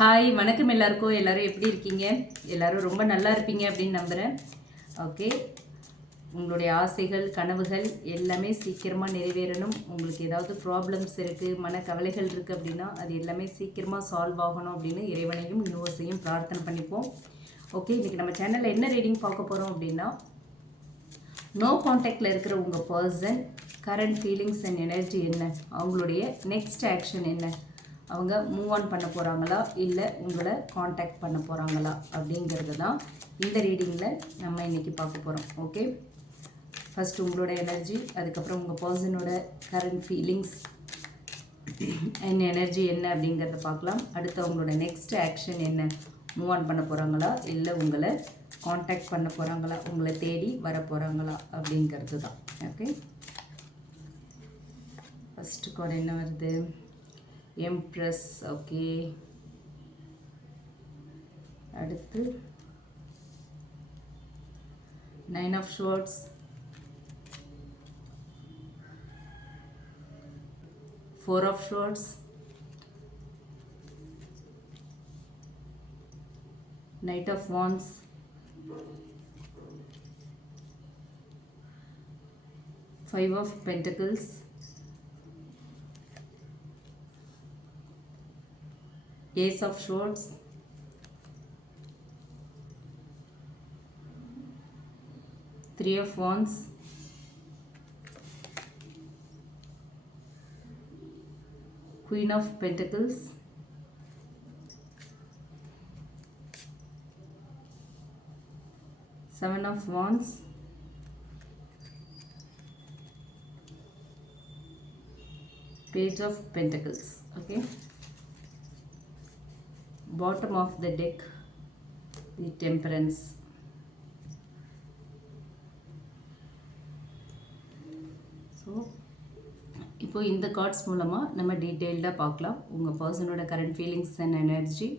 Hi வணக்கம் எல்லாருக்கும். எல்லோரும் எப்படி இருக்கீங்க? எல்லோரும் ரொம்ப நல்லா இருப்பீங்க அப்படின்னு நம்புகிறேன். ஓகே, உங்களுடைய ஆசைகள் கனவுகள் எல்லாமே சீக்கிரமாக நிறைவேறணும். உங்களுக்கு ஏதாவது ப்ராப்ளம்ஸ் இருக்குது, மனக்கவலைகள் இருக்குது அப்படின்னா அது எல்லாமே சீக்கிரமாக சால்வ் ஆகணும் அப்படின்னு இறைவனையும் யூனிவர்ஸையும் பிரார்த்தனை பண்ணிப்போம். ஓகே, இன்றைக்கி நம்ம சேனலில் என்ன ரீடிங் பார்க்க போகிறோம் அப்படின்னா, நோ காண்டாக்டில் இருக்கிற உங்கள் person current feelings and energy என்ன, அவங்களுடைய நெக்ஸ்ட் ஆக்ஷன் என்ன, அவங்க மூவ் ஆன் பண்ண போகிறாங்களா இல்லை உங்களை காண்டாக்ட் பண்ண போகிறாங்களா அப்படிங்கிறது தான் இந்த ரீடிங்கில் நம்ம இன்றைக்கி பார்க்க போகிறோம். ஓகே, ஃபஸ்ட்டு உங்களோட எனர்ஜி, அதுக்கப்புறம் உங்கள் பர்சனோட கரண்ட் ஃபீலிங்ஸ் அண்ட் எனர்ஜி என்ன அப்படிங்கிறத பார்க்கலாம். அடுத்து அவங்களோட நெக்ஸ்ட் ஆக்ஷன் என்ன, மூவ் ஆன் பண்ண போகிறாங்களா இல்லை உங்களை காண்டாக்ட் பண்ண போகிறாங்களா, உங்களை தேடி வர போகிறாங்களா அப்படிங்கிறது தான். ஓகே, ஃபஸ்ட்டு கார்டு என்ன வருது? எம்ப்ரஸ். ஓகே, அடுத்து 9 of Swords, 4 of Swords, Knight of Wands, Five of Pentacles, Ace of Swords, Three of Wands, Queen of Pentacles, Seven of Wands, Page of Pentacles. Okay, bottom of the deck, the Temperance. So இப்போ இந்த cards மூலமாக நம்ம டீட்டெயில்டாக பார்க்கலாம் உங்கள் பர்சனோட current feelings and energy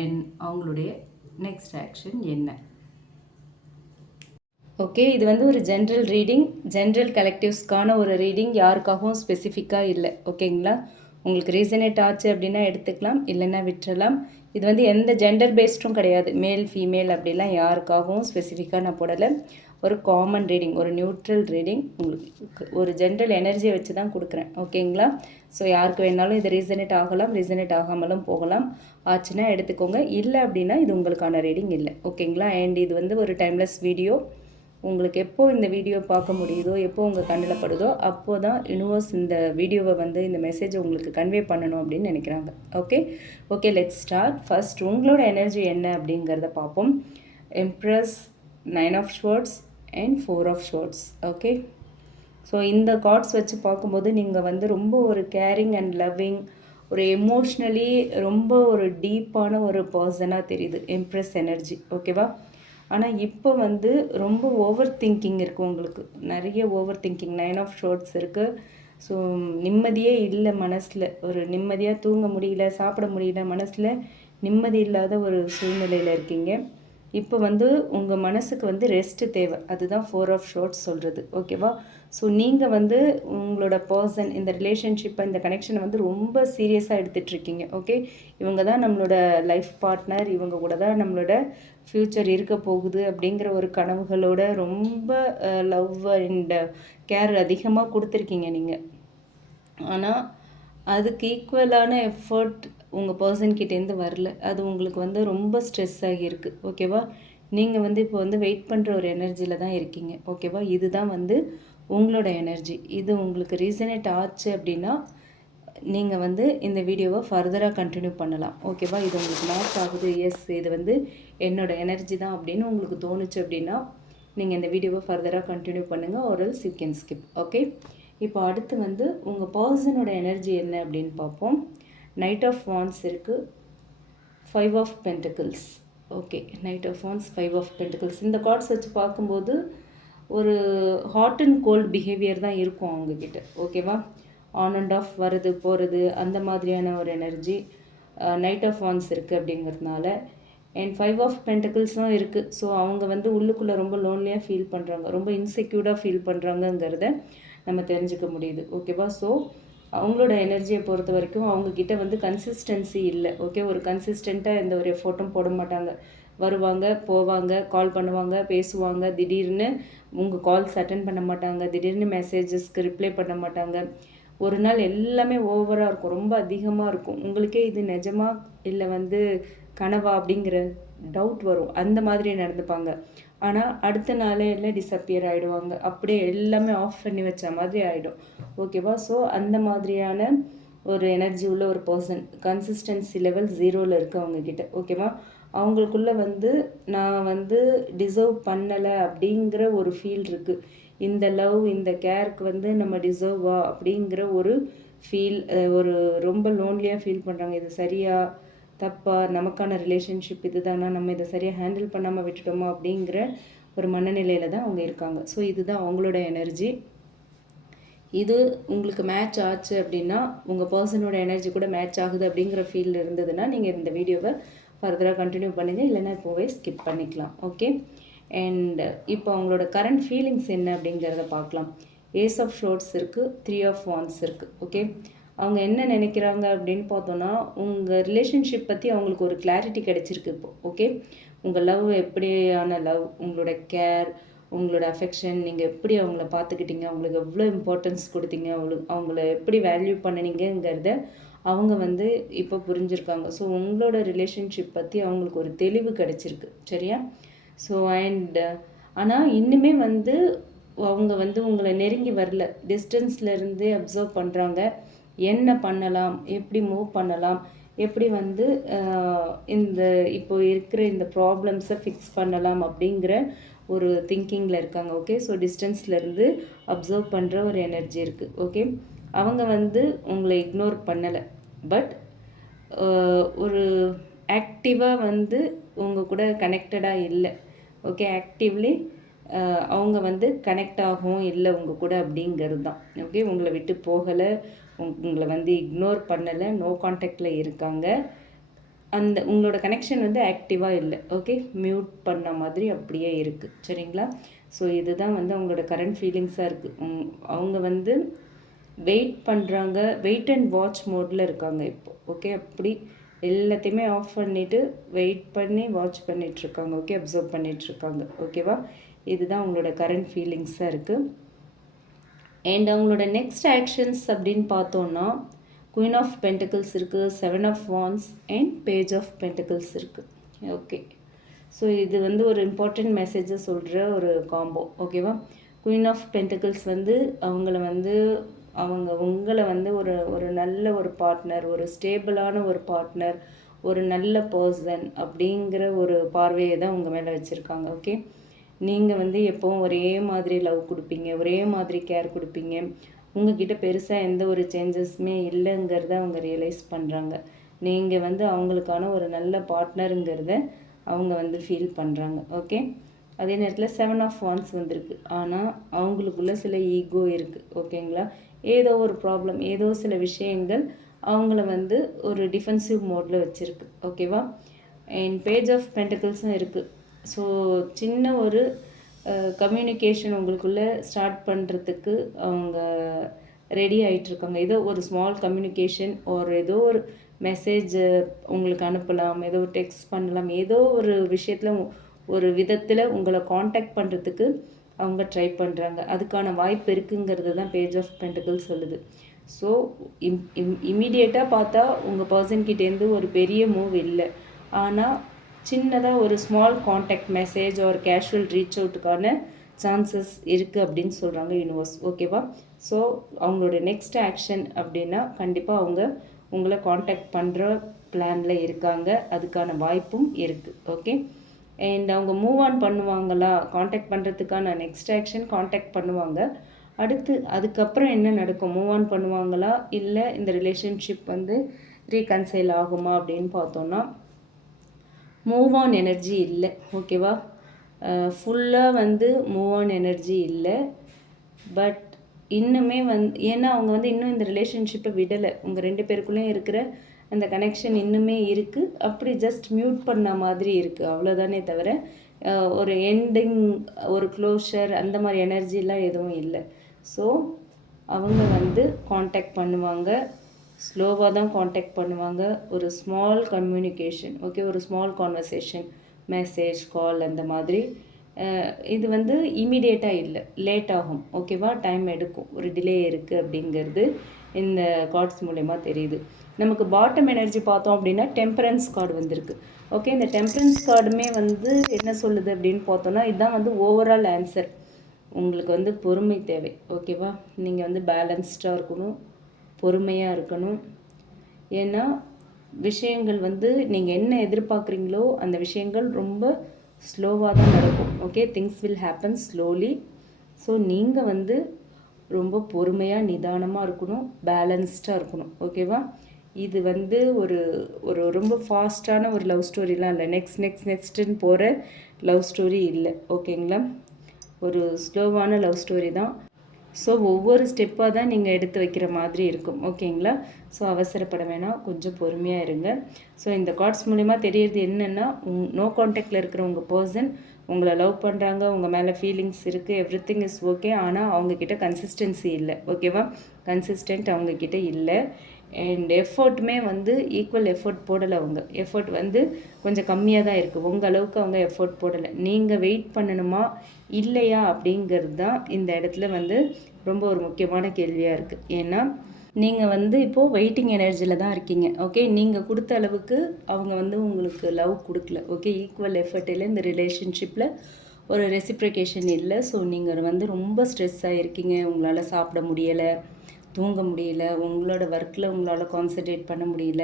and அவங்களுடைய next action என்ன. ஓகே, இது வந்து ஒரு ஜென்ரல் ரீடிங், ஜென்ரல் கலெக்டிவ்ஸ்க்கான ஒரு ரீடிங், யாருக்காகவும் ஸ்பெசிஃபிக்காக இல்லை. ஓகேங்களா, உங்களுக்கு ரீசனேட் ஆச்சு அப்படின்னா எடுத்துக்கலாம், இல்லைன்னா விட்டுறலாம். இது வந்து எந்த ஜெண்டர் பேஸ்டும் கிடையாது, மேல் ஃபீமேல் அப்படிலாம் யாருக்காகவும் ஸ்பெசிஃபிக்காக நான் போடலை. ஒரு காமன் ரீடிங், ஒரு நியூட்ரல் ரீடிங், உங்களுக்கு ஒரு ஜென்ரல் எனர்ஜியை வச்சு தான் கொடுக்குறேன். ஓகேங்களா, ஸோ யாருக்கு வேணாலும் இது ரீசனேட் ஆகலாம், ரீசனேட் ஆகாமலும் போகலாம். ஆச்சுன்னா எடுத்துக்கோங்க, இல்லை அப்படின்னா இது உங்களுக்கான ரீடிங் இல்லை. ஓகேங்களா, அண்ட் இது வந்து ஒரு டைம்லெஸ் வீடியோ. உங்களுக்கு எப்போ இந்த வீடியோ பார்க்க முடியுதோ, எப்போ உங்கள் கண்ணில் படுதோ, அப்போ தான் யூனிவர்ஸ் இந்த வீடியோவை வந்து இந்த மெசேஜை உங்களுக்கு கன்வே பண்ணணும் அப்படின்னு நினைக்கிறாங்க. Okay okay, let's start. First உங்களோட எனர்ஜி என்ன அப்படிங்கிறத பார்ப்போம். Embrace, 9 of Swords and 4 of Swords. Okay, so இந்த கார்ட்ஸ் வச்சு பார்க்கும்போது நீங்கள் வந்து ரொம்ப ஒரு கேரிங் அண்ட் லவ்விங், ஒரு எமோஷ்னலி ரொம்ப ஒரு டீப்பான ஒரு பர்சனாக தெரியுது எம்ப்ரஸ் எனர்ஜி. ஓகேவா, ஆனால் இப்போ வந்து ரொம்ப ஓவர் திங்கிங் இருக்குது உங்களுக்கு, நிறைய ஓவர் திங்கிங். 9 of Swords இருக்குது. ஸோ நிம்மதியே இல்லை மனசில், ஒரு நிம்மதியாக தூங்க முடியல, சாப்பிட முடியல, மனசில் நிம்மதி இல்லாத ஒரு சூழ்நிலையில் இருக்கீங்க. இப்போ வந்து உங்கள் மனசுக்கு வந்து ரெஸ்ட்டு தேவை, அதுதான் 4 of Swords சொல்கிறது. ஓகேவா, ஸோ நீங்கள் வந்து உங்களோட பர்சன், இந்த ரிலேஷன்ஷிப்பை, இந்த கனெக்ஷனை வந்து ரொம்ப சீரியஸாக எடுத்துகிட்ருக்கீங்க. ஓகே, இவங்க தான் நம்மளோட லைஃப் பார்ட்னர், இவங்க கூட தான் நம்மளோட ஃப்யூச்சர் இருக்க போகுது அப்படிங்கிற ஒரு கனவுகளோட ரொம்ப லவ் அண்ட் கேர் அதிகமாக கொடுத்துருக்கீங்க நீங்கள். ஆனால் அதுக்கு ஈக்குவலான எஃபர்ட் உங்கள் பர்சன்கிட்டேருந்து வரல, அது உங்களுக்கு வந்து ரொம்ப ஸ்ட்ரெஸ் ஆகியிருக்கு. ஓகேவா, நீங்கள் வந்து இப்போ வந்து வெயிட் பண்ணுற ஒரு எனர்ஜியில் தான் இருக்கீங்க. ஓகேவா, இதுதான் வந்து உங்களோட எனர்ஜி. இது உங்களுக்கு ரீசனேட் ஆச்சு அப்படின்னா நீங்கள் வந்து இந்த வீடியோவை ஃபர்தராக கண்டினியூ பண்ணலாம். ஓகேவா, இது உங்களுக்கு மேட்ச் ஆகுது, எஸ் இது வந்து என்னோடய எனர்ஜி தான் அப்படின்னு உங்களுக்கு தோணுச்சு அப்படின்னா நீங்கள் இந்த வீடியோவை ஃபர்தராக கண்டினியூ பண்ணுங்கள், ஒரு else you can skip. Okay, இப்போ அடுத்து வந்து உங்கள் பர்சனோட எனர்ஜி என்ன அப்படின்னு பார்ப்போம். நைட் ஆஃப் வான்ஸ் இருக்குது, 5 of Pentacles. Okay, knight of wands, 5 of Pentacles. இந்த கார்ட்ஸ் வச்சு பார்க்கும்போது ஒரு ஹாட் அண்ட் கோல்டு பிஹேவியர் தான் இருக்கும் அவங்கக்கிட்ட. ஓகேவா, ஆன் அண்ட் ஆஃப் வருது போகிறது அந்த மாதிரியான ஒரு எனர்ஜி நைட் ஆஃப் வான்ஸ் இருக்குது அப்படிங்கிறதுனால. அண்ட் 5 of Pentaclesஸும் இருக்குது. ஸோ அவங்க வந்து உள்ளுக்குள்ளே ரொம்ப லோன்லியாக ஃபீல் பண்ணுறாங்க, ரொம்ப இன்செக்யூர்டாக ஃபீல் பண்ணுறாங்கங்கிறத நம்ம தெரிஞ்சுக்க முடியுது. ஓகேவா, ஸோ அவங்களோட எனர்ஜியை பொறுத்த வரைக்கும் அவங்கக்கிட்ட வந்து கன்சிஸ்டன்சி இல்லை. ஓகே, ஒரு கன்சிஸ்டண்ட்டாக எந்த ஒரு எஃபோர்ட்டும் போட மாட்டாங்க. வருவாங்க, போவாங்க, கால் பண்ணுவாங்க, பேசுவாங்க. திடீர்னு உங்கள் கால்ஸ் அட்டன் பண்ண மாட்டாங்க. திடீர்னு மெசேஜஸ்க்கு ரிப்ளை பண்ண மாட்டாங்க. ஒரு நாள் எல்லாமே ஓவராக இருக்கும், ரொம்ப அதிகமாக இருக்கும். உங்களுக்கே இது நிஜமா இல்லை வந்து கனவா அப்படிங்கிற டவுட் வரும். அந்த மாதிரி நடந்துப்பாங்க. ஆனால் அடுத்த நாளே எல்லாம் டிஸப்பியர் ஆகிடுவாங்க. அப்படியே எல்லாமே ஆஃப் பண்ணி வச்ச மாதிரி ஆகிடும். ஓகேவா? ஸோ அந்த மாதிரியான ஒரு எனர்ஜி உள்ள ஒரு பர்சன், கன்சிஸ்டன்சி லெவல் 0ல் இருக்குது அவங்கக்கிட்ட. ஓகேவா? அவங்களுக்குள்ள வந்து நான் வந்து டிசர்வ் பண்ணலை அப்படிங்கிற ஒரு ஃபீல் இருக்குது. இந்த லவ், இந்த கேருக்கு வந்து நம்ம டிசர்வா அப்படிங்கிற ஒரு ஃபீல், ஒரு ரொம்ப லோன்லியாக ஃபீல் பண்ணுறாங்க. இது சரியா தப்பா, நமக்கான ரிலேஷன்ஷிப் இது தானா, நம்ம இதை சரியாக ஹேண்டில் பண்ணாமல் விட்டுட்டோமா அப்படிங்கிற ஒரு மனநிலையில் தான் அவங்க இருக்காங்க. ஸோ இதுதான் அவங்களோட எனர்ஜி. இது உங்களுக்கு மேட்ச் ஆச்சு அப்படின்னா, உங்கள் பர்சனோட எனர்ஜி கூட மேட்ச் ஆகுது அப்படிங்கிற ஃபீல் இருந்ததுன்னா நீங்கள் இந்த வீடியோவை ஃபர்தராக கண்டினியூ பண்ணுங்கள், இல்லைன்னா இப்போவே ஸ்கிப் பண்ணிக்கலாம். ஓகே, அண்ட் இப்போ அவங்களோட கரண்ட் ஃபீலிங்ஸ் என்ன அப்படிங்கிறத பார்க்கலாம். ஏஸ் ஆஃப் ஷோர்ட்ஸ் இருக்குது, 3 ஆஃப் வான்ஸ் இருக்குது. ஓகே, அவங்க என்ன நினைக்கிறாங்க அப்படின்னு பார்த்தோன்னா, உங்கள் ரிலேஷன்ஷிப் பற்றி அவங்களுக்கு ஒரு கிளாரிட்டி கிடச்சிருக்கு இப்போ. ஓகே, உங்கள் லவ் எப்படியான லவ், உங்களோட கேர், உங்களோட அஃபெக்ஷன், நீங்கள் எப்படி அவங்கள பார்த்துக்கிட்டீங்க, அவங்களுக்கு எவ்வளோ இம்பார்ட்டன்ஸ் கொடுத்தீங்க, அவங்கள எப்படி வேல்யூ பண்ணினீங்கிறத அவங்க வந்து இப்போ புரிஞ்சுருக்காங்க. ஸோ உங்களோட ரிலேஷன்ஷிப் பற்றி அவங்களுக்கு ஒரு தெளிவு கிடச்சிருக்கு. சரியா? ஸோ அண்ட் ஆனால் இன்னுமே வந்து அவங்க வந்து உங்களை நெருங்கி வரல, டிஸ்டன்ஸில் இருந்தே அப்சர்வ் பண்ணுறாங்க. என்ன பண்ணலாம், எப்படி மூவ் பண்ணலாம், எப்படி வந்து இந்த இப்போ இருக்கிற இந்த ப்ராப்ளம்ஸை ஃபிக்ஸ் பண்ணலாம் அப்படிங்கிற ஒரு திங்கிங்கில் இருக்காங்க. ஓகே, ஸோ டிஸ்டன்ஸ்லேருந்து அப்சர்வ் பண்ணுற ஒரு எனர்ஜி இருக்குது. ஓகே, அவங்க வந்து உங்களை இக்னோர் பண்ணலை, பட் ஒரு ஆக்டிவாக வந்து உங்கள் கூட கனெக்டடாக இல்லை. ஓகே, ஆக்டிவ்லி அவங்க வந்து கனெக்ட் ஆகவும் இல்லை உங்கள் கூட அப்படிங்கிறது தான். ஓகே, உங்களை விட்டு போகலை, உங்களை வந்து இக்னோர் பண்ணலை, நோ கான்டாக்டில் இருக்காங்க. அந்த உங்களோட கனெக்ஷன் வந்து ஆக்டிவாக இல்லை. ஓகே, மியூட் பண்ண மாதிரி அப்படியே இருக்குது. சரிங்களா? ஸோ இதுதான் வந்து அவங்களோட கரண்ட் ஃபீலிங்ஸாக இருக்குது. அவங்க வந்து வெயிட் பண்ணுறாங்க, வெயிட் அண்ட் வாட்ச் மோடில் இருக்காங்க இப்போ. ஓகே, அப்படி எல்லாத்தையுமே ஆஃப் பண்ணிவிட்டு வெயிட் பண்ணி வாட்ச் பண்ணிகிட்ருக்காங்க. ஓகே, அப்சர்வ் பண்ணிகிட்ருக்காங்க. ஓகேவா? இதுதான் அவங்களோட கரண்ட் ஃபீலிங்ஸாக இருக்குது. அண்ட் அவங்களோட நெக்ஸ்ட் ஆக்ஷன்ஸ் அப்படின்னு பார்த்தோன்னா, குயின் ஆஃப் பென்டிகிள்ஸ் இருக்குது, 7 of wands and page of pentacles இருக்குது. ஓகே, ஸோ இது வந்து ஒரு இம்பார்ட்டண்ட் மெசேஜை சொல்கிற ஒரு காம்போ. ஓகேவா? குயின் ஆஃப் பென்டிகிள்ஸ் வந்து உங்களை வந்து ஒரு நல்ல ஒரு பார்ட்னர், ஒரு ஸ்டேபிளான ஒரு பார்ட்னர், ஒரு நல்ல பர்சன் அப்படிங்கிற ஒரு பார்வையை தான் உங்கள் மேலே வச்சுருக்காங்க. ஓகே, நீங்கள் வந்து எப்போவும் ஒரே மாதிரி லவ் கொடுப்பீங்க, ஒரே மாதிரி கேர் கொடுப்பீங்க. உங்ககிட்ட பெருசாக எந்த ஒரு சேஞ்சஸுமே இல்லைங்கிறத அவங்க ரியலைஸ் பண்ணுறாங்க. நீங்கள் வந்து அவங்களுக்கான ஒரு நல்ல பார்ட்னருங்கிறத அவங்க வந்து ஃபீல் பண்ணுறாங்க. ஓகே, அதே நேரத்தில் 7 ஆஃப் வான்ஸ் வந்திருக்கு. ஆனால் அவங்களுக்குள்ள சில ஈகோ இருக்குது. ஓகேங்களா? ஏதோ ஒரு ப்ராப்ளம், ஏதோ சில விஷயங்கள் அவங்கள வந்து ஒரு டிஃபென்சிவ் மோடில் வச்சுருக்கு. ஓகேவா? அண்ட் பேஜ் ஆஃப் பென்டிகிள்ஸும் இருக்குது. ஸோ சின்ன ஒரு கம்யூனிகேஷன் உங்களுக்குள்ளே ஸ்டார்ட் பண்ணுறதுக்கு அவங்க ரெடி ஆகிட்டுருக்காங்க. ஏதோ ஒரு ஸ்மால் கம்யூனிகேஷன், ஒரு ஏதோ ஒரு மெசேஜ் உங்களுக்கு அனுப்பலாம், ஏதோ டெக்ஸ்ட் பண்ணலாம், ஏதோ ஒரு விஷயத்தில் ஒரு விதத்தில் உங்களை காண்டாக்ட் பண்ணுறதுக்கு அவங்க ட்ரை பண்ணுறாங்க. அதுக்கான வாய்ப்பு இருக்குங்கிறது தான் பேஜ் ஆஃப் பென்டிகிள்ஸ் சொல்லுது. ஸோ இம்மீடியட்டாக பார்த்தா உங்கள் பர்சன்கிட்டேருந்து ஒரு பெரிய மூவ் இல்லை. ஆனால் சின்னதாக ஒரு ஸ்மால் காண்டாக்ட் மெசேஜ் ஒரு கேஷுவல் ரீச் அவுட்டுக்கான சான்சஸ் இருக்குது அப்படின்னு சொல்கிறாங்க யூனிவர்ஸ். ஓகேவா? ஸோ அவங்களோட நெக்ஸ்ட் ஆக்ஷன் அப்படின்னா கண்டிப்பாக அவங்க உங்களை காண்டாக்ட் பண்ணுற பிளானில் இருக்காங்க. அதுக்கான வாய்ப்பும் இருக்குது. ஓகே, அண்ட் அவங்க மூவ் ஆன் பண்ணுவாங்களா, காண்டாக்ட் பண்ணுறதுக்கான நெக்ஸ்ட் ஆக்ஷன் காண்டாக்ட் பண்ணுவாங்க. அடுத்து அதுக்கப்புறம் என்ன நடக்கும், மூவ் ஆன் பண்ணுவாங்களா இல்லை இந்த ரிலேஷன்ஷிப் வந்து ரீகன்சைல் ஆகுமா அப்படின்னு பார்த்தோன்னா, மூவ் ஆன் எனர்ஜி இல்லை. ஓகேவா? ஃபுல்லாக வந்து மூவ் ஆன் எனர்ஜி இல்லை. பட் இன்னுமே ஏன்னா அவங்க வந்து இன்னும் இந்த ரிலேஷன்ஷிப்பை விடலை. உங்கள் 2 பேருக்குள்ளேயும் இருக்கிற அந்த கனெக்ஷன் இன்னுமே இருக்குது. அப்படி ஜஸ்ட் மியூட் பண்ண மாதிரி இருக்குது, அவ்வளோதானே தவிர ஒரு எண்டிங், ஒரு க்ளோஷர் அந்த மாதிரி எனர்ஜிலாம் எதுவும் இல்லை. ஸோ அவங்க வந்து காண்டாக்ட் பண்ணுவாங்க, ஸ்லோவாக தான் காண்டாக்ட் பண்ணுவாங்க. ஒரு ஸ்மால் கம்யூனிகேஷன், ஓகே, ஒரு ஸ்மால் கான்வர்சேஷன், மெசேஜ், கால் அந்த மாதிரி. இது வந்து இமீடியட்டாக இல்லை, லேட் ஆகும், ஓகேவா, டைம் எடுக்கும், ஒரு டிலே இருக்குது அப்படிங்கிறது இந்த கார்ட்ஸ் மூலயமா தெரியுது. நமக்கு பாட்டம் எனர்ஜி பார்த்தோம் அப்படின்னா டெம்பரன்ஸ் கார்டு வந்திருக்கு. ஓகே, இந்த டெம்பரன்ஸ் கார்டுமே வந்து என்ன சொல்லுது அப்படின்னு பார்த்தோன்னா, இதுதான் வந்து ஓவரால் ஆன்சர். உங்களுக்கு வந்து பொறுமை தேவை, ஓகேவா. நீங்கள் வந்து பேலன்ஸ்டாக இருக்கணும், பொறுமையாக இருக்கணும். ஏன்னா விஷயங்கள் வந்து நீங்கள் என்ன எதிர்பார்க்குறீங்களோ அந்த விஷயங்கள் ரொம்ப ஸ்லோவாக தான் நடக்கும். Okay, things will happen slowly. So நீங்கள் வந்து ரொம்ப பொறுமையாக நிதானமாக இருக்கணும், பேலன்ஸ்டாக இருக்கணும், ஓகேவா. இது வந்து ஒரு ஒரு ரொம்ப ஃபாஸ்ட்டான ஒரு லவ் ஸ்டோரிலாம் இல்லை, நெக்ஸ்ட்டுன்னு போகிற லவ் ஸ்டோரி இல்லை, ஓகேங்களா. ஒரு ஸ்லோவான லவ் ஸ்டோரி தான். ஸோ ஒவ்வொரு ஸ்டெப்பாக தான் நீங்கள் எடுத்து வைக்கிற மாதிரி இருக்கும், ஓகேங்களா. ஸோ அவசரப்பட வேணாம், கொஞ்சம் பொறுமையாக இருங்க. ஸோ இந்த கார்ட்ஸ் மூலிமா தெரியறது என்னென்னா, நோ கான்டாக்டில் இருக்கிற உங்கள் பர்சன் உங்களை லவ் பண்ணுறாங்க, உங்கள் மேலே ஃபீலிங்ஸ் இருக்குது, எவ்ரி திங் இஸ் ஓகே. ஆனால் அவங்கக்கிட்ட கன்சிஸ்டன்சி இல்லை, ஓகேவா. கன்சிஸ்டன்ட் அவங்கக்கிட்ட இல்லை. அண்ட் எஃபர்ட்டுமே வந்து ஈக்குவல் எஃபர்ட் போடலை. அவங்க எஃபர்ட் வந்து கொஞ்சம் கம்மியாக தான் இருக்குது. உங்கள் அளவுக்கு அவங்க எஃபர்ட் போடலை. நீங்கள் வெயிட் பண்ணணுமா இல்லையா அப்படிங்கிறது தான் இந்த இடத்துல வந்து ரொம்ப ஒரு முக்கியமான கேள்வியாக இருக்குது. ஏன்னா நீங்கள் வந்து இப்போது வெயிட்டிங் எனர்ஜியில் தான் இருக்கீங்க, ஓகே. நீங்கள் கொடுத்த அளவுக்கு அவங்க வந்து உங்களுக்கு லவ் கொடுக்கல, ஓகே. ஈக்குவல் எஃபர்ட் இல்லை, இந்த ரிலேஷன்ஷிப்பில் ஒரு ரெசிப்ரிகேஷன் இல்லை. ஸோ நீங்கள் வந்து ரொம்ப ஸ்ட்ரெஸ்ஸாக இருக்கீங்க, உங்களால் சாப்பிட முடியலை, தூங்க முடியல, உங்களோட ஒர்க்கில் உங்களால் கான்சன்ட்ரேட் பண்ண முடியல,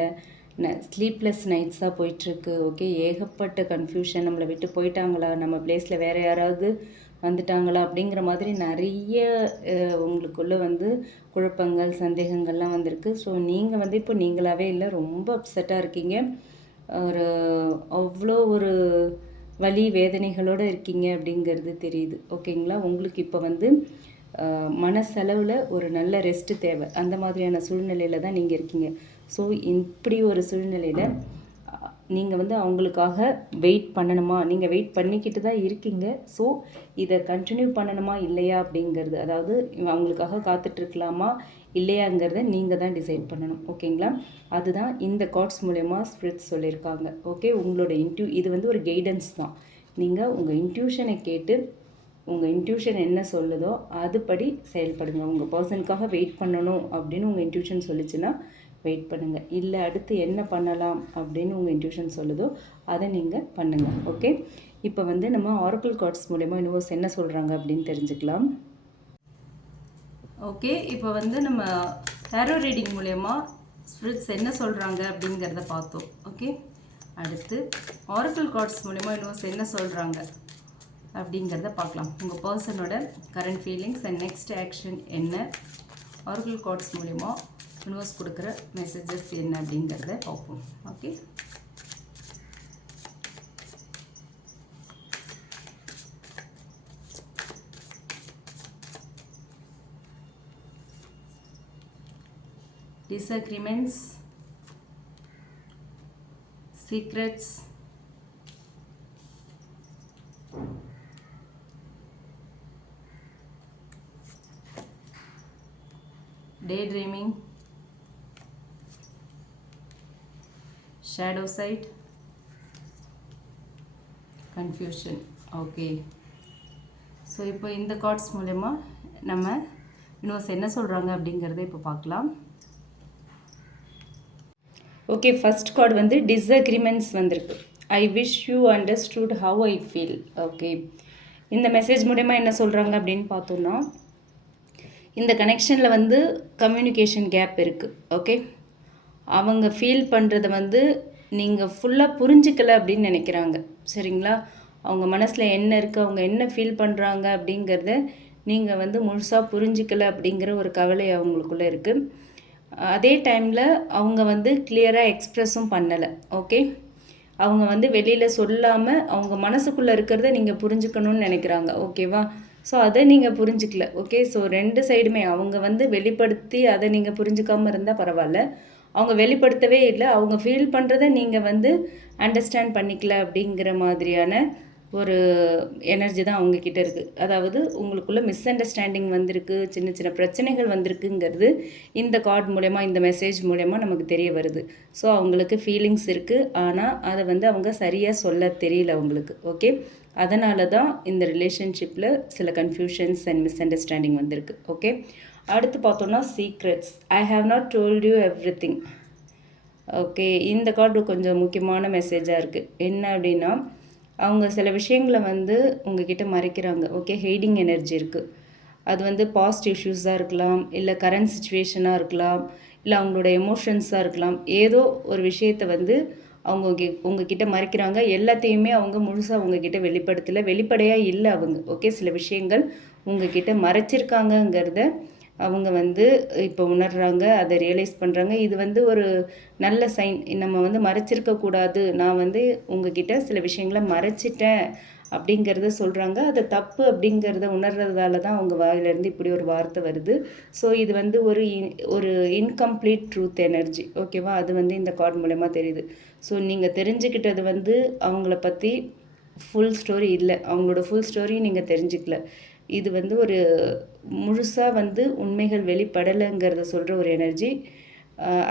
ஸ்லீப்லெஸ் நைட்ஸாக போயிட்டுருக்கு, ஓகே. ஏகப்பட்ட கன்ஃபியூஷன், நம்மளை விட்டு போயிட்டாங்களா, நம்ம பிளேஸில் வேறு யாராவது வந்துட்டாங்களா அப்படிங்கிற மாதிரி நிறைய உங்களுக்குள்ளே வந்து குழப்பங்கள், சந்தேகங்கள்லாம் வந்திருக்கு. ஸோ நீங்கள் வந்து இப்போ நீங்களாகவே இல்லை, ரொம்ப அப்செட்டாக இருக்கீங்க, ஒரு அவ்வளோ ஒரு வலி வேதனைகளோடு இருக்கீங்க அப்படிங்கிறது தெரியுது, ஓகேங்களா. உங்களுக்கு இப்போ வந்து மனசளவில் ஒரு நல்ல ரெஸ்ட்டு தேவை, அந்த மாதிரியான சூழ்நிலையில் தான் நீங்கள் இருக்கீங்க. ஸோ இப்படி ஒரு சூழ்நிலையில் நீங்கள் வந்து அவங்களுக்காக வெயிட் பண்ணணுமா, நீங்கள் வெயிட் பண்ணிக்கிட்டு தான் இருக்கீங்க. ஸோ இதை கண்டினியூ பண்ணணுமா இல்லையா அப்படிங்கிறது, அதாவது அவங்களுக்காக காத்துட்ருக்கலாமா இல்லையாங்கிறத நீங்கள் தான் டிசைட் பண்ணணும், ஓகேங்களா. அதுதான் இந்த கார்ட்ஸ் மூலயமா ஸ்பிரிட்ஸ் சொல்லியிருக்காங்க, ஓகே. உங்களோட இது வந்து ஒரு கைடன்ஸ் தான். நீங்கள் உங்கள் இன்ட்யூஷனை கேட்டு உங்கள் இன்ட்யூஷன் என்ன சொல்லுதோ அதுபடி செயல்படுங்க. உங்கள் பர்சனுக்காக வெயிட் பண்ணணும் அப்படின்னு உங்கள் இன்ட்யூஷன் சொல்லிச்சுன்னா வெயிட் பண்ணுங்கள். இல்லை அடுத்து என்ன பண்ணலாம் அப்படின்னு உங்கள் இன்ட்யூஷன் சொல்லுதோ அதை நீங்கள் பண்ணுங்கள், ஓகே. இப்போ வந்து நம்ம ஆரக்கிள் கார்ட்ஸ் மூலமா யூனிவர்ஸ் என்ன சொல்கிறாங்க அப்படின்னு தெரிஞ்சுக்கலாம். ஓகே, இப்போ வந்து நம்ம டேரோ ரீடிங் மூலமா ஸ்பிரிட்ஸ் என்ன சொல்கிறாங்க அப்படிங்கிறத பார்த்தோம், ஓகே. அடுத்து ஆரக்கிள் கார்ட்ஸ் மூலமா யூனிவர்ஸ் என்ன சொல்கிறாங்க அப்படிங்கிறத பார்க்கலாம். உங்கள் பர்சனோட current feelings and next action என்ன, ஆரக்கிள் கார்ட்ஸ் மூலிமா யூனிவர்ஸ் கொடுக்குற மெசேஜஸ் என்ன அப்படிங்கிறத பார்ப்போம், okay. disagreements, secrets, daydreaming, shadow side, confusion, okay. So இப்போ இந்த கார்ட்ஸ் மூலமா நம்ம யூனிவர்ஸ் என்ன சொல்கிறாங்க அப்படிங்கிறத இப்போ பார்க்கலாம். ஓகே, ஃபர்ஸ்ட் கார்டு வந்து டிஸ்அக்ரிமெண்ட்ஸ் வந்திருக்கு. I wish you understood how I feel, okay. இந்த மெசேஜ் மூலமா என்ன சொல்கிறாங்க அப்படின்னு பார்த்தோன்னா, இந்த கனெக்ஷனில் வந்து கம்யூனிகேஷன் கேப் இருக்குது, ஓகே. அவங்க ஃபீல் பண்ணுறத வந்து நீங்கள் ஃபுல்லாக புரிஞ்சிக்கலை அப்படின்னு நினைக்கிறாங்க, சரிங்களா. அவங்க மனசில் என்ன இருக்குது, அவங்க என்ன ஃபீல் பண்ணுறாங்க அப்படிங்கிறத நீங்கள் வந்து முழுசாக புரிஞ்சிக்கலை அப்படிங்கிற ஒரு கவலை அவங்களுக்குள்ளே இருக்குது. அதே டைமில் அவங்க வந்து கிளியராக எக்ஸ்ப்ரெஸும் பண்ணலை, ஓகே. அவங்க வந்து வெளியில் சொல்லாமல் அவங்க மனசுக்குள்ளே இருக்கிறத நீங்கள் புரிஞ்சுக்கணும்னு நினைக்கிறாங்க, ஓகேவா. ஸோ அதை நீங்கள் புரிஞ்சிக்கல, ஓகே. ஸோ ரெண்டு சைடுமே அவங்க வந்து வெளிப்படுத்தி அதை நீங்கள் புரிஞ்சிக்காமல் இருந்தால் பரவாயில்ல, அவங்க வெளிப்படுத்தவே இல்லை, அவங்க ஃபீல் பண்ணுறதை நீங்கள் வந்து அண்டர்ஸ்டாண்ட் பண்ணிக்கல அப்படிங்கிற மாதிரியான ஒரு எனர்ஜி தான் அவங்கக்கிட்ட இருக்குது. அதாவது உங்களுக்குள்ள மிஸ் அண்டர்ஸ்டாண்டிங் வந்திருக்கு, சின்ன சின்ன பிரச்சனைகள் வந்திருக்குங்கிறது இந்த கார்டு மூலயமா, இந்த மெசேஜ் மூலயமா நமக்கு தெரிய வருது. ஸோ அவங்களுக்கு ஃபீலிங்ஸ் இருக்குது, ஆனால் அதை வந்து அவங்க சரியாக சொல்ல தெரியல அவங்களுக்கு. ஓகே, அதனால தான் இந்த ரிலேஷன்ஷிப்பில் சில கன்ஃபியூஷன்ஸ் அண்ட் மிஸ் அண்டர்ஸ்டாண்டிங் வந்திருக்கு. ஓகே, அடுத்து பார்த்தோன்னா secrets. I have not told you every thing. Okay, இந்த கார்டு கொஞ்சம் முக்கியமான மெசேஜாக இருக்குது. என்ன அப்படின்னா, அவங்க சில விஷயங்களை வந்து உங்ககிட்ட மறைக்கிறாங்க. ஓகே, ஹெய்டிங் எனர்ஜி இருக்குது. அது வந்து பாஸ்ட் இஷ்யூஸாக இருக்கலாம், இல்லை கரண்ட் சுச்சுவேஷனாக இருக்கலாம், இல்லை அவங்களோட எமோஷன்ஸாக இருக்கலாம். ஏதோ ஒரு விஷயத்தை வந்து அவங்க உங்ககிட்ட மறைக்கிறாங்க. எல்லாத்தையுமே அவங்க முழுசாக உங்ககிட்ட வெளிப்படையாக இல்லை அவங்க. ஓகே, சில விஷயங்கள் உங்ககிட்ட மறைச்சிருக்காங்கங்கிறத அவங்க வந்து இப்போ உணர்கிறாங்க, அதை ரியலைஸ் பண்ணுறாங்க. இது வந்து ஒரு நல்ல சைன். நம்ம வந்து மறைச்சிருக்கக்கூடாது, நான் வந்து உங்ககிட்ட சில விஷயங்களை மறைச்சிட்டேன் அப்படிங்கிறத சொல்கிறாங்க. அது தப்பு அப்படிங்கிறத உணர்றதால தான் அவங்க வாயிலேருந்து இப்படி ஒரு வார்த்தை வருது. ஸோ இது வந்து ஒரு இன்கம்ப்ளீட் ட்ரூத் எனர்ஜி. ஓகேவா, அது வந்து இந்த கார்டு மூலயமா தெரியுது. ஸோ நீங்கள் தெரிஞ்சுக்கிட்டது வந்து அவங்கள பற்றி ஃபுல் ஸ்டோரி இல்லை, அவங்களோட ஃபுல் ஸ்டோரி நீங்கள் தெரிஞ்சுக்கல. இது வந்து ஒரு முழுசாக வந்து உண்மைகள் வெளிப்படலைங்கிறத சொல்கிற ஒரு எனர்ஜி.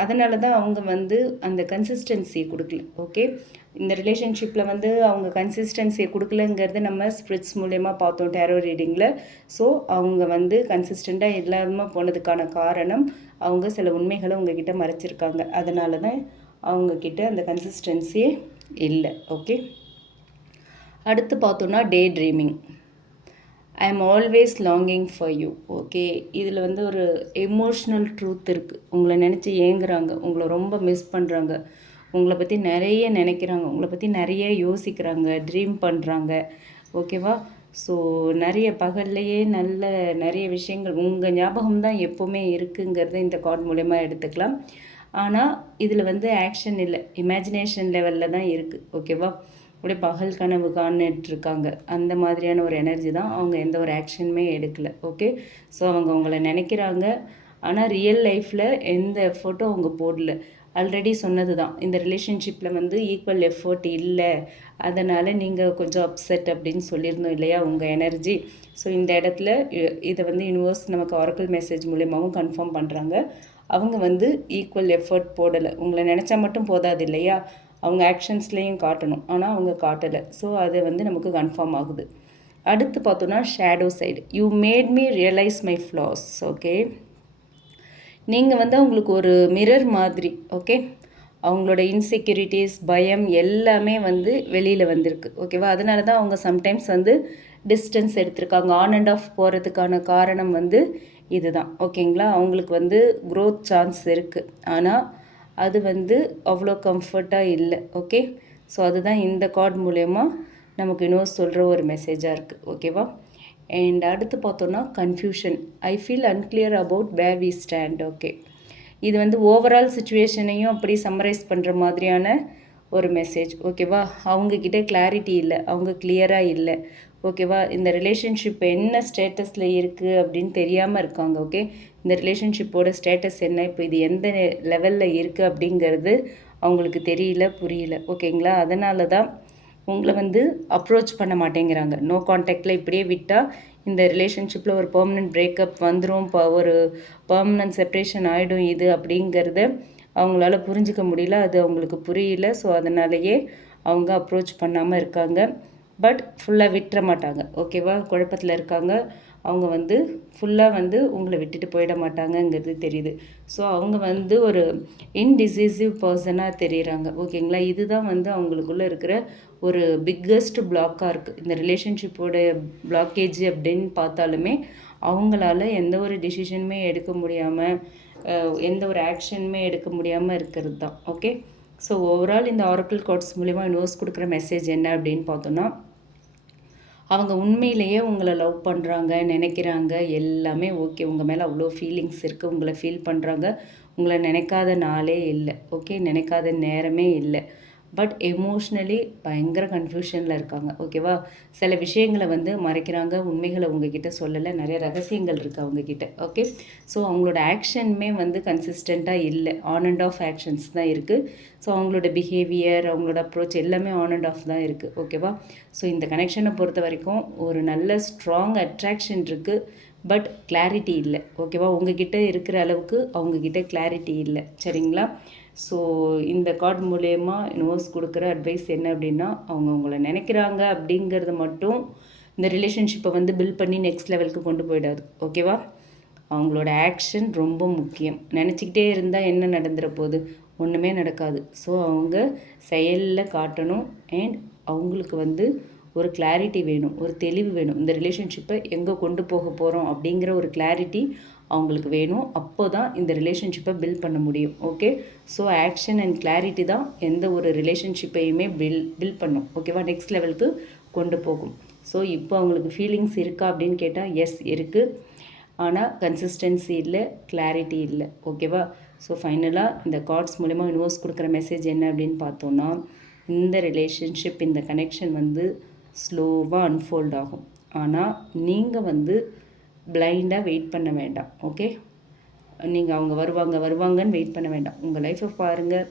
அதனால தான் அவங்க வந்து அந்த கன்சிஸ்டன்சியை கொடுக்கல. ஓகே, இந்த ரிலேஷன்ஷிப்பில் வந்து அவங்க கன்சிஸ்டன்சியை கொடுக்கலங்கிறது நம்ம ஸ்பிரிட்ஸ் மூலயமா பார்த்தோம் டேரோ ரீடிங்கில். ஸோ அவங்க வந்து கன்சிஸ்டண்ட்டாக இல்லாமல் போனதுக்கான காரணம் அவங்க சில உண்மைகளை உங்ககிட்ட மறைச்சிருக்காங்க. அதனால தான் அவங்கக்கிட்ட அந்த கன்சிஸ்டன்சியே இல்லை. ஓகே, அடுத்து பார்த்தோன்னா day dreaming. I am always longing for you. Okay, இதில் வந்து ஒரு எமோஷ்னல் ட்ரூத் இருக்குது. உங்களை நினச்சி ஏங்குறாங்க, உங்களை ரொம்ப மிஸ் பண்ணுறாங்க, உங்களை பற்றி நிறைய நினைக்கிறாங்க, உங்களை பற்றி நிறைய யோசிக்கிறாங்க, ட்ரீம் பண்ணுறாங்க. ஓகேவா, ஸோ நிறைய பகல்லையே நிறைய விஷயங்கள் உங்கள் ஞாபகம் தான் எப்போவுமே இருக்குங்கிறத இந்த கார்டு மூலயமா எடுத்துக்கலாம். ஆனால் இதில் வந்து ஆக்ஷன் இல்லை, இமேஜினேஷன் லெவலில் தான் இருக்குது. ஓகேவா, அப்படியே பகல் கனவு காணிட்டுருக்காங்க. அந்த மாதிரியான ஒரு எனர்ஜி தான். அவங்க எந்த ஒரு ஆக்ஷனுமே எடுக்கலை. ஓகே, ஸோ அவங்க உங்களை நினைக்கிறாங்க, ஆனால் ரியல் லைஃப்பில் எந்த எஃபர்ட்டும் அவங்க போடல. ஆல்ரெடி சொன்னது தான், இந்த ரிலேஷன்ஷிப்பில் வந்து ஈக்குவல் எஃபர்ட் இல்லை, அதனால் நீங்கள் கொஞ்சம் அப்செட் அப்படின்னு சொல்லியிருந்தோம் இல்லையா உங்கள் எனர்ஜி. ஸோ இந்த இடத்துல இதை வந்து யூனிவர்ஸ் நமக்கு ஆரக்கிள் மெசேஜ் மூலியமாகவும் கன்ஃபார்ம் பண்ணுறாங்க. அவங்க வந்து ஈக்குவல் எஃபர்ட் போடலை. உங்களை நினச்சா மட்டும் போதாது இல்லையா, அவங்க ஆக்ஷன்ஸ்லேயும் காட்டணும், ஆனால் அவங்க காட்டலை. ஸோ அது வந்து நமக்கு கன்ஃபார்ம் ஆகுது. அடுத்து பார்த்தோன்னா shadow side. You made me realise my flaws. Okay, நீங்கள் வந்து அவங்களுக்கு ஒரு மிரர் மாதிரி. ஓகே, அவங்களோட இன்செக்யூரிட்டிஸ், பயம் எல்லாமே வந்து வெளியில் வந்திருக்கு. ஓகேவா, அதனால தான் அவங்க சம்டைம்ஸ் வந்து டிஸ்டன்ஸ் எடுத்திருக்காங்க. ஆன் அண்ட் ஆஃப் போகிறதுக்கான காரணம் வந்து இதுதான். ஓகேங்களா, அவங்களுக்கு வந்து க்ரோத் சான்ஸ் இருக்குது, ஆனால் அது வந்து அவ்வளோ கம்ஃபர்ட்டாக இல்லை. ஓகே, ஸோ அதுதான் இந்த கார்டு மூலயமா நமக்கு இன்னும் சொல்கிற ஒரு மெசேஜாக இருக்குது. ஓகேவா, அண்ட் அடுத்து பார்த்தோன்னா confusion. I feel unclear about where we stand. Okay, இது வந்து ஓவரால் சுச்சுவேஷனையும் அப்படி சம்மரைஸ் பண்ணுற மாதிரியான ஒரு மெசேஜ். ஓகேவா, அவங்கக்கிட்ட கிளாரிட்டி இல்லை, அவங்க கிளியராக இல்லை. ஓகேவா, இந்த ரிலேஷன்ஷிப் என்ன ஸ்டேட்டஸில் இருக்குது அப்படின்னு தெரியாமல் இருக்காங்க. ஓகே, இந்த ரிலேஷன்ஷிப்போட ஸ்டேட்டஸ் என்ன, இப்போ இது எந்த லெவலில் இருக்குது அப்படிங்கிறது அவங்களுக்கு தெரியல, புரியல. ஓகேங்களா, அதனால தான் உங்களை வந்து அப்ரோச் பண்ண மாட்டேங்கிறாங்க. நோ கான்டாக்டில் இப்படியே விட்டால் இந்த ரிலேஷன்ஷிப்பில் ஒரு பெர்மனன்ட் பிரேக்கப் வந்துடும், ஒரு பெர்மனன்ட் செப்ரேஷன் ஆகிடும் இது அப்படிங்கிறத அவங்களால புரிஞ்சிக்க முடியல, அது அவங்களுக்கு புரியல. ஸோ அதனாலேயே அவங்க அப்ரோச் பண்ணாமல் இருக்காங்க. பட் ஃபுல்லாக விட்டுற மாட்டாங்க. ஓகேவா, குழப்பத்தில் இருக்காங்க. அவங்க வந்து ஃபுல்லாக வந்து உங்களை விட்டுட்டு போயிட மாட்டாங்கங்கிறது தெரியுது. ஸோ அவங்க வந்து ஒரு இன்டிசிசிவ் பர்சனாக தெரியுறாங்க. ஓகேங்களா, இதுதான் வந்து அவங்களுக்குள்ளே இருக்கிற ஒரு பிக்கஸ்ட் பிளாக்காக இருக்குது. இந்த ரிலேஷன்ஷிப்போட பிளாக்கேஜ் அப்படின்னு பார்த்தாலுமே அவங்களால எந்த ஒரு டிசிஷனுமே எடுக்க முடியாமல், எந்த ஒரு ஆக்ஷனுமே எடுக்க முடியாமல் இருக்கிறது தான். ஓகே, ஸோ ஓவரால் இந்த ஆரக்கிள் கார்ட்ஸ் மூலிமா யூனிவர்ஸ் கொடுக்குற மெசேஜ் என்ன அப்படின்னு பார்த்தோன்னா, அவங்க உண்மையிலேயே உங்களை லவ் பண்ணுறாங்க, நினைக்கிறாங்க, எல்லாமே ஓகே. உங்கள் மேலே அவ்வளோ ஃபீலிங்ஸ் இருக்குது, உங்களை ஃபீல் பண்ணுறாங்க. உங்களை நினைக்காத நாளே இல்லை. ஓகே, நினைக்காத நேரமே இல்லை. பட் எமோஷ்னலி பயங்கர கன்ஃபியூஷனில் இருக்காங்க. ஓகேவா? சில விஷயங்களை வந்து மறைக்கிறாங்க, உண்மைகளை உங்ககிட்ட சொல்லலை, நிறைய ரகசியங்கள் இருக்குது அவங்கக்கிட்ட. ஓகே, ஸோ அவங்களோட ஆக்ஷனுமே வந்து கன்சிஸ்டண்ட்டாக இல்லை, ஆன் அண்ட் ஆஃப் ஆக்ஷன்ஸ் தான் இருக்குது. ஸோ அவங்களோட பிஹேவியர், அவங்களோட அப்ரோச் எல்லாமே ஆன் அண்ட் ஆஃப் தான் இருக்குது. ஓகேவா? ஸோ இந்த கனெக்ஷனை பொறுத்த வரைக்கும் ஒரு நல்ல ஸ்ட்ராங் அட்ராக்ஷன் இருக்குது, பட் கிளாரிட்டி இல்லை. ஓகேவா? உங்ககிட்ட இருக்கிற அளவுக்கு அவங்கக்கிட்ட கிளாரிட்டி இல்லை. சரிங்களா? ஸோ இந்த கார்டு மூலயமா யூனிவர்ஸ் கொடுக்குற அட்வைஸ் என்ன அப்படின்னா, அவங்க உங்களை நினைக்கிறாங்க அப்படிங்கிறத மட்டும் இந்த ரிலேஷன்ஷிப்பை வந்து பில்ட் பண்ணி நெக்ஸ்ட் லெவலுக்கு கொண்டு போயிடாது. ஓகேவா? அவங்களோட ஆக்ஷன் ரொம்ப முக்கியம். நினச்சிக்கிட்டே இருந்தால் என்ன நடந்துற போகுது? ஒன்றுமே நடக்காது. ஸோ அவங்க செயலில் காட்டணும். அண்ட் அவங்களுக்கு வந்து ஒரு கிளாரிட்டி வேணும், ஒரு தெளிவு வேணும். இந்த ரிலேஷன்ஷிப்பை எங்கே கொண்டு போக போகிறோம் அப்படிங்கிற ஒரு கிளாரிட்டி அவங்களுக்கு வேணும். அப்போ தான் இந்த ரிலேஷன்ஷிப்பை பில்ட் பண்ண முடியும். Okay, so action and clarity தான் எந்த ஒரு ரிலேஷன்ஷிப்பையுமே பில்ட் பண்ணும். ஓகேவா? நெக்ஸ்ட் லெவலுக்கு கொண்டு போகும். ஸோ இப்போ அவங்களுக்கு ஃபீலிங்ஸ் இருக்கா அப்படின்னு கேட்டால் எஸ் இருக்குது, ஆனால் கன்சிஸ்டன்சி இல்லை, கிளாரிட்டி இல்லை. ஓகேவா? ஸோ ஃபைனலாக இந்த கார்ட்ஸ் மூலிமா யூனிவர்ஸ் கொடுக்குற மெசேஜ் என்ன அப்படின்னு பார்த்தோன்னா, இந்த ரிலேஷன்ஷிப், இந்த கனெக்ஷன் வந்து ஸ்லோவாக அன்ஃபோல்ட் ஆகும். ஆனால் நீங்கள் வந்து பிளைண்டாக வெயிட் பண்ண வேண்டாம். ஓகே, நீங்கள் அவங்க வருவாங்கன்னு வெயிட் பண்ண வேண்டாம். உங்கள் லைஃப்பை பாருங்கள்,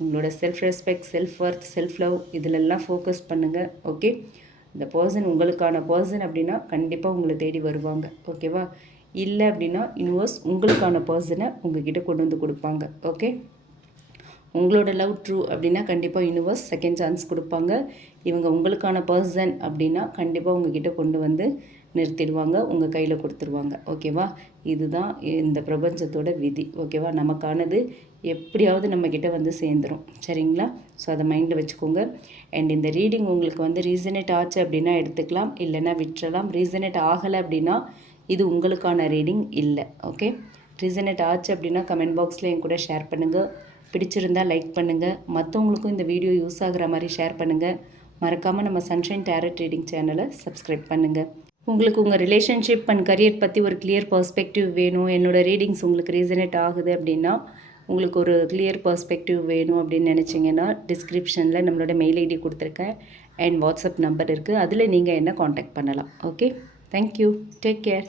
உங்களோட self respect, self worth, self love இதிலெல்லாம் ஃபோக்கஸ் பண்ணுங்கள். ஓகே, இந்த பர்சன் உங்களுக்கான பர்சன் அப்படின்னா கண்டிப்பாக உங்களை தேடி வருவாங்க. ஓகேவா? இல்லை அப்படின்னா யூனிவர்ஸ் உங்களுக்கான பர்சனை உங்ககிட்ட கொண்டு வந்து கொடுப்பாங்க. ஓகே, உங்களோட லவ் ட்ரூ அப்படின்னா கண்டிப்பாக யூனிவர்ஸ் செகண்ட் சான்ஸ் கொடுப்பாங்க. இவங்க உங்களுக்கான பர்சன் அப்படின்னா கண்டிப்பாக உங்ககிட்ட கொண்டு வந்து நிறுத்திடுவாங்க, உங்கள் கையில் கொடுத்துருவாங்க. ஓகேவா? இதுதான் இந்த பிரபஞ்சத்தோட விதி. ஓகேவா? நமக்கானது எப்படியாவது நம்மக்கிட்ட வந்து சேர்ந்துடும். சரிங்களா? ஸோ அதை மைண்டில் வச்சுக்கோங்க. அண்ட் இந்த ரீடிங் உங்களுக்கு வந்து ரீசனேட் ஆச்சு அப்படின்னா எடுத்துக்கலாம், இல்லைன்னா விட்டுறலாம். ரீசனேட் ஆகலை அப்படின்னா இது உங்களுக்கான ரீடிங் இல்லை. ஓகே, ரீசனேட் ஆச்சு அப்படின்னா கமெண்ட் பாக்ஸில் என் கூட ஷேர் பண்ணுங்கள். பிடிச்சிருந்தால் லைக் பண்ணுங்கள். மற்றவங்களுக்கும் இந்த வீடியோ யூஸ் ஆகிற மாதிரி ஷேர் பண்ணுங்கள். மறக்காமல் நம்ம சன்ஷைன் டேரட் ரீடிங் சேனலை சப்ஸ்கிரைப் பண்ணுங்கள். உங்களுக்கு உங்கள் ரிலேஷன்ஷிப் அண்ட் கரியர் பற்றி ஒரு கிளியர் பர்ஸ்பெக்டிவ் வேணும், என்னோடய ரீடிங்ஸ் உங்களுக்கு ரீசனேட் ஆகுது அப்படின்னா, உங்களுக்கு ஒரு கிளியர் பர்ஸ்பெக்டிவ் வேணும் அப்படின்னு நினச்சிங்கன்னா டிஸ்கிரிப்ஷனில் நம்மளோட மெயில் ஐடி கொடுத்துருக்கேன் அண்ட் வாட்ஸ்அப் நம்பர் இருக்குது. அதில் நீங்கள் என்ன காண்டாக்ட் பண்ணலாம். Okay, thank you, take care.